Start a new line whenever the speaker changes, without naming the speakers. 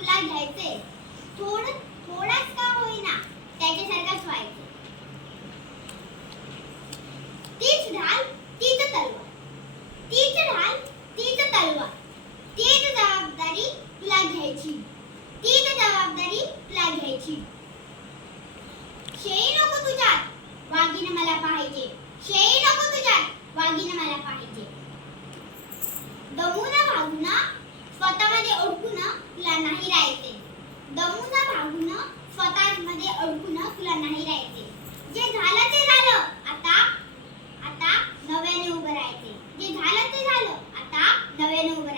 तुला घ्यायचे. थोड थोडाच का होईना त्याच्यासारखाच व्हायचे. तीच ढाल तीच तलवार. तीच ढाल तीच तलवार. तीच जबाबदारी तुला घ्यायची. तीच जबाबदारी तुला घ्यायची. शेळी नको तुझ्यात वाघीने मला पाहायचे. शेळी नको तुझ्यात वाघीने मला पाहायचे. दमून ना भागू ना स्वतःमध्ये अडकून तुला नाही राहायचे. दमून भागून स्वतःमध्ये अडकून तुला नाही राहायचे. जे झालं ते झालं. आता आता नव्याने उभं राहायचे. जे झालं ते झालं. आता नव्याने उभं